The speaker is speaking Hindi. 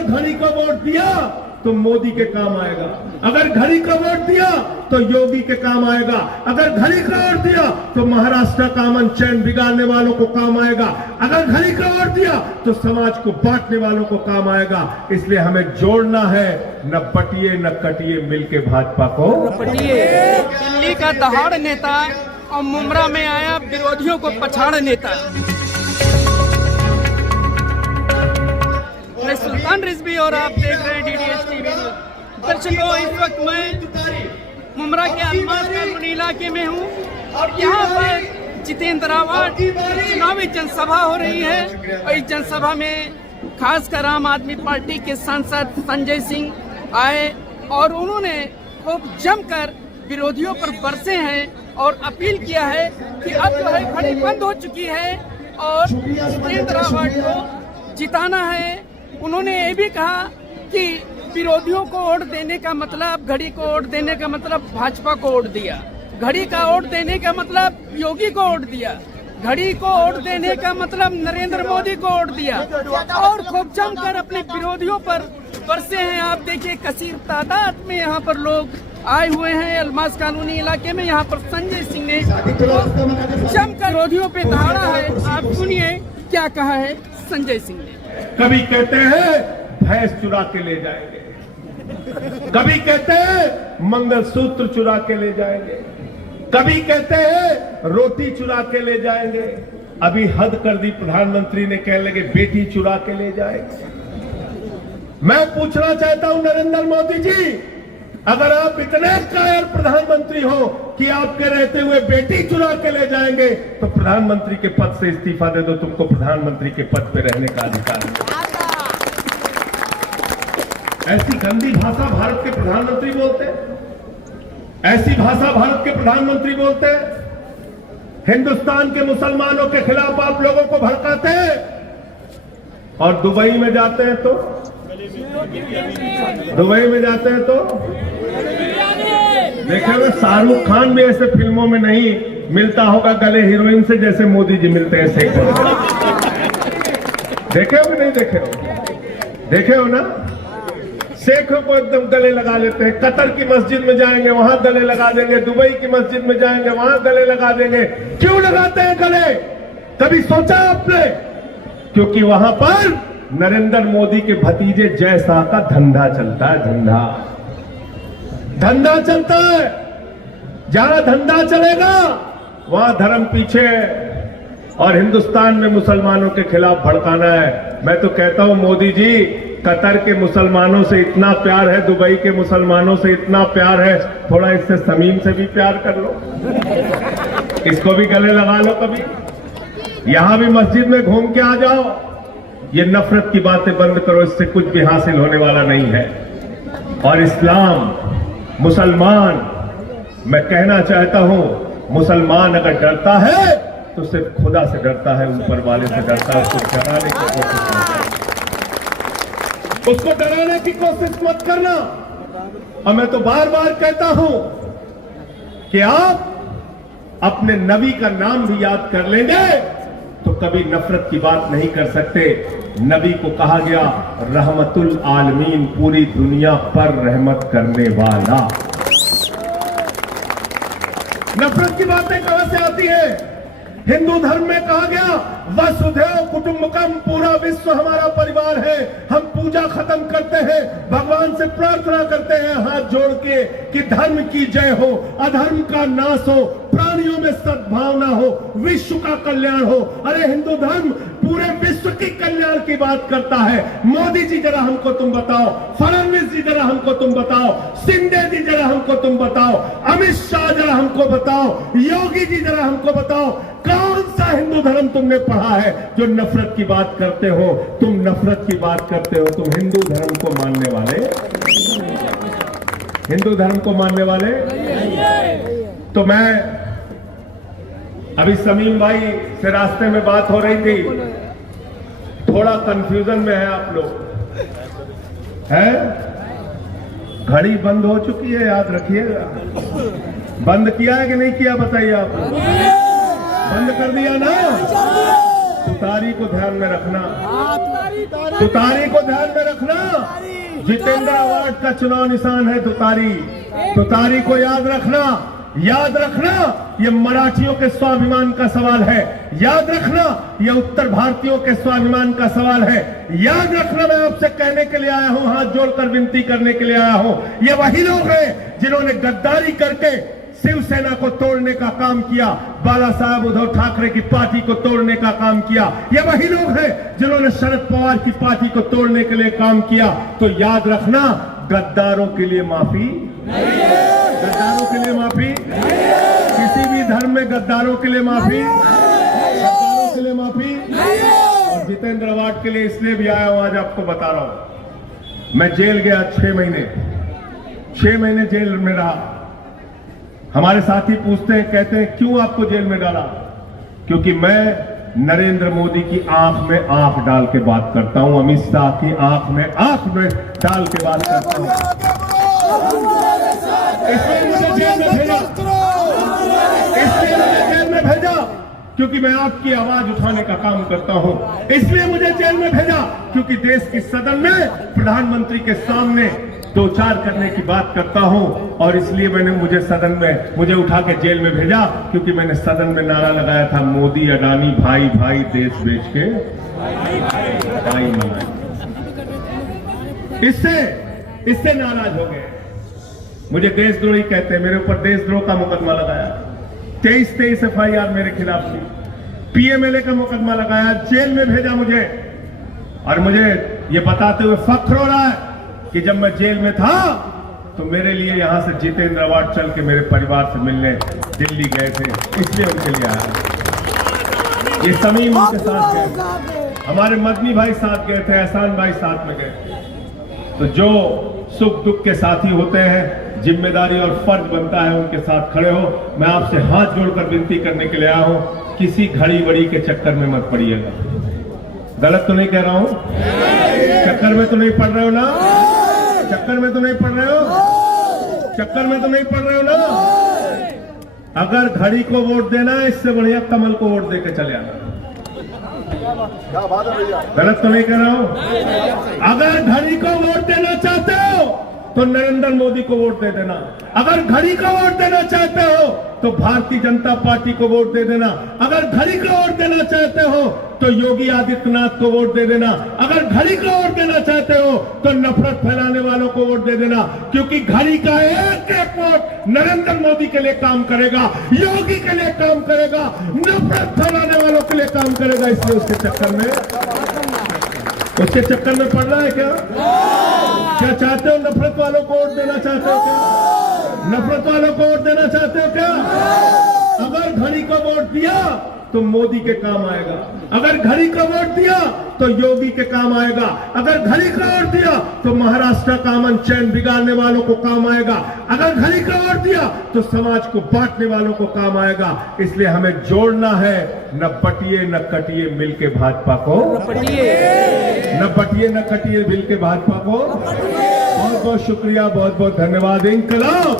अगर घड़ी को वोट दिया तो मोदी के काम आएगा, अगर घड़ी का वोट दिया तो योगी के काम आएगा, अगर घड़ी का वोट दिया तो महाराष्ट्र का अमन चैन बिगाड़ने वालों को काम आएगा, अगर घड़ी का वोट दिया तो समाज को बांटने वालों को काम आएगा। इसलिए हमें जोड़ना है, न बटिए न कटिए, मिलके भाजपा को बटिए। दिल्ली का दहाड़ नेता और मुमरा में आया विरोधियों को पछाड़ नेता। मैं सुल्तान रिजवी और आप देख रहे हैं DDS TV। दर्शकों, इस वक्त मैं मुमरा के अलमास कॉलोनी इलाके में हूँ और यहाँ पर जितेंद्र रावत चुनावी जनसभा हो रही है और इस जनसभा में खासकर आम आदमी पार्टी के सांसद संजय सिंह आए और उन्होंने खूब जमकर विरोधियों पर बरसे हैं और अपील किया है कि अब जो है घड़ी बंद हो चुकी है और जितेंद्र रावत को जिताना है। उन्होंने ये भी कहा कि विरोधियों को वोट देने का मतलब, घड़ी को वोट देने का मतलब भाजपा को वोट दिया, घड़ी का वोट देने का मतलब योगी को वोट दिया, घड़ी को वोट देने का मतलब नरेंद्र मोदी को वोट दिया और खूब जमकर अपने विरोधियों पर बरसे हैं। आप देखिए कसीर तादाद में यहाँ पर लोग आए हुए हैं अलमास कॉलोनी इलाके में। यहाँ पर संजय सिंह ने जमकर विरोधियों पे दहाड़ा है। आप सुनिए क्या कहा है संजय सिंह ने। कभी कहते हैं भैंस चुरा के ले जाएंगे, कभी कहते हैं मंगलसूत्र चुरा के ले जाएंगे, कभी कहते हैं रोटी चुरा के ले जाएंगे, अभी हद कर दी प्रधानमंत्री ने, कहने लगे बेटी चुरा के ले जाएंगे। मैं पूछना चाहता हूं नरेंद्र मोदी जी, अगर आप इतने कायर प्रधानमंत्री हो कि आपके रहते हुए बेटी चुरा के ले जाएंगे तो प्रधानमंत्री के पद से इस्तीफा दे दो, तुमको प्रधानमंत्री के पद पे रहने का अधिकार है। ऐसी गंदी भाषा भारत के प्रधानमंत्री बोलते हैं, ऐसी भाषा भारत के प्रधानमंत्री बोलते हैं। हिंदुस्तान के मुसलमानों के खिलाफ आप लोगों को भड़काते हैं और दुबई में जाते हैं तो देखे हुए शाहरुख खान भी ऐसे फिल्मों में नहीं मिलता होगा गले हीरोइन से जैसे मोदी जी मिलते हैं शेख। देखे हो नहीं देखे हो? देखे हो ना, शेखों को एकदम गले लगा लेते हैं। कतर की मस्जिद में जाएंगे वहां गले लगा देंगे, दुबई की मस्जिद में जाएंगे वहां गले लगा देंगे। क्यों लगाते हैं गले? कभी सोचा आपने? क्योंकि वहां पर नरेंद्र मोदी के भतीजे जय शाह का धंधा चलता है, धंधा चलता है। जहां धंधा चलेगा वहां धर्म पीछे और हिंदुस्तान में मुसलमानों के खिलाफ भड़काना है। मैं तो कहता हूं मोदी जी, कतर के मुसलमानों से इतना प्यार है, दुबई के मुसलमानों से इतना प्यार है, थोड़ा इससे समीम से भी प्यार कर लो, इसको भी गले लगा लो। कभी यहां भी मस्जिद में घूम के आ जाओ। ये नफरत की बातें बंद करो, इससे कुछ भी हासिल होने वाला नहीं है। और इस्लाम, मुसलमान, मैं कहना चाहता हूं, मुसलमान अगर डरता है तो सिर्फ खुदा से डरता है, ऊपर वाले से डरता है। उसको डराने की कोशिश मत करना, उसको डराने की कोशिश मत करना। और मैं तो बार बार कहता हूं कि आप अपने नबी का नाम भी याद कर लेंगे तो कभी नफरत की बात नहीं कर सकते। नबी को कहा गया रहमतुल आलमीन, पूरी दुनिया पर रहमत करने वाला। नफरत की बातें कहां से आती है? हिंदू धर्म में कहा गया वसुधैव कुटुंबकम, पूरा विश्व हमारा परिवार है। हम पूजा खत्म करते हैं, भगवान से प्रार्थना करते हैं हाथ जोड़ के कि धर्म की जय हो, अधर्म का नाश हो, प्राणियों में सद्भावना हो, विश्व का कल्याण हो। अरे हिंदू धर्म पूरे विश्व की कल्याण की बात करता है। मोदी जी जरा हमको तुम बताओ, फडणवीस जी जरा हमको तुम बताओ, शिंदे जी जरा हमको तुम बताओ, अमित शाह जरा हमको बताओ, योगी जी जरा हमको बताओ, कौन सा हिंदू धर्म तुमने पढ़ा है जो नफरत की बात करते हो? तुम नफरत की बात करते हो, तुम हिंदू धर्म को मानने वाले, हिंदू धर्म को मानने वाले। तो मैं अभी समीम भाई से रास्ते में बात हो रही थी, थोड़ा कंफ्यूजन में है आप लोग, है? घड़ी बंद हो चुकी है, याद रखिएगा। बंद किया है कि नहीं किया बताइए आप? बंद कर दिया ना? तुतारी को ध्यान में रखना, तुतारी को ध्यान में रखना। जितेंद्र अवार्ड का चुनाव निशान है तुतारी। तुतारी को याद रखना, याद रखना, ये मराठियों के स्वाभिमान का सवाल है। याद रखना, ये उत्तर भारतीयों के स्वाभिमान का सवाल है। याद रखना, मैं आपसे कहने के लिए आया हूं, हाथ जोड़कर विनती करने के लिए आया हूं। ये वही लोग हैं जिन्होंने गद्दारी करके शिवसेना को तोड़ने का काम किया, बाला साहब उद्धव ठाकरे की पार्टी को तोड़ने का काम किया। ये वही लोग हैं जिन्होंने शरद पवार की पार्टी को तोड़ने के लिए काम किया। तो याद रखना, गद्दारों के लिए माफी नहीं है। गद्दारों के लिए माफी नहीं है। किसी भी धर्म में गद्दारों के लिए माफी, गद्दारों के लिए माफी नहीं है। और जितेंद्र अवार्ड के लिए इसलिए भी आया हूं, आज आपको बता रहा हूं। मैं जेल गया 6 महीने जेल में रहा। हमारे साथी पूछते हैं, कहते हैं क्यों आपको जेल में डाला? क्योंकि मैं नरेंद्र मोदी की आंख में आंख डाल के बात करता हूं, अमित शाह की आंख में डाल के बात करता हूं। इसलिए मुझे जेल में भेजा, इसलिए मुझे जेल में भेजा क्योंकि मैं आपकी आवाज उठाने का काम करता हूं। इसलिए मुझे जेल में भेजा क्योंकि देश की सदन में प्रधानमंत्री के सामने दो चार करने की बात करता हूं। और इसलिए मुझे सदन में मुझे उठा के जेल में भेजा क्योंकि मैंने सदन में नारा लगाया था, मोदी अडानी भाई भाई देश बेच के भाई बनाए। इससे नाराज हो गए। मुझे देशद्रोही कहते हैं, मेरे ऊपर देशद्रोह का मुकदमा लगाया, 23 FIR मेरे खिलाफ थी, PMLA का मुकदमा लगाया, जेल में भेजा मुझे। और मुझे ये बताते हुए फख्र हो रहा है कि जब मैं जेल में था तो मेरे लिए यहां से जितेंद्र अवार्ड चल के मेरे परिवार से मिलने दिल्ली गए थे, इसलिए उनके लिए आया। ये समीम उनके साथ गए, हमारे मदनी भाई साथ गए थे, एहसान भाई साथ में गए। तो जो सुख दुख के साथी होते हैं, जिम्मेदारी और फर्ज बनता है उनके साथ खड़े हो। मैं आपसे हाथ जोड़कर विनती करने के लिए आया हूं, किसी घड़ी बड़ी के चक्कर में मत पड़िएगा। गलत तो नहीं कह रहा हूं? चक्कर में तो नहीं पड़ रहे हो ना? चक्कर में तो नहीं पड़ रहे हो? चक्कर में तो नहीं पड़ रहे हो ना? अगर घड़ी को वोट देना है, इससे बढ़िया कमल को वोट देके चले आना। गलत तो नहीं कह रहा हूं? अगर घड़ी को वोट देना चाहते हो तो नरेंद्र मोदी को वोट दे देना। अगर घड़ी को वोट देना चाहते हो तो भारतीय जनता पार्टी को वोट दे देना। अगर घड़ी को वोट देना चाहते हो तो योगी आदित्यनाथ को वोट दे देना। अगर घड़ी को वोट देना चाहते हो तो नफरत फैलाने वालों को वोट दे देना। क्योंकि घड़ी का एक एक वोट नरेंद्र मोदी के लिए काम करेगा, योगी के लिए काम करेगा, नफरत फैलाने वालों के लिए काम करेगा। इसलिए उसके चक्कर में पड़ रहा है क्या? क्या चाहते हो? नफरत वालों को वोट देना चाहते हो क्या? नफरत वालों को वोट देना चाहते हो क्या? अगर घड़ी को वोट दिया तो मोदी के काम आएगा। अगर घड़ी को वोट दिया तो योगी के काम आएगा। अगर घड़ी को वोट दिया तो महाराष्ट्र का अमन चैन बिगाड़ने वालों को काम आएगा। अगर घड़ी को वोट दिया तो समाज को बांटने वालों को काम आएगा। इसलिए हमें जोड़ना है, न बटिए न कटिए मिलके भाजपा को, न बटिए न कटिए मिलके भाजपा को। बहुत बहुत शुक्रिया, बहुत बहुत धन्यवाद। इंकलाब।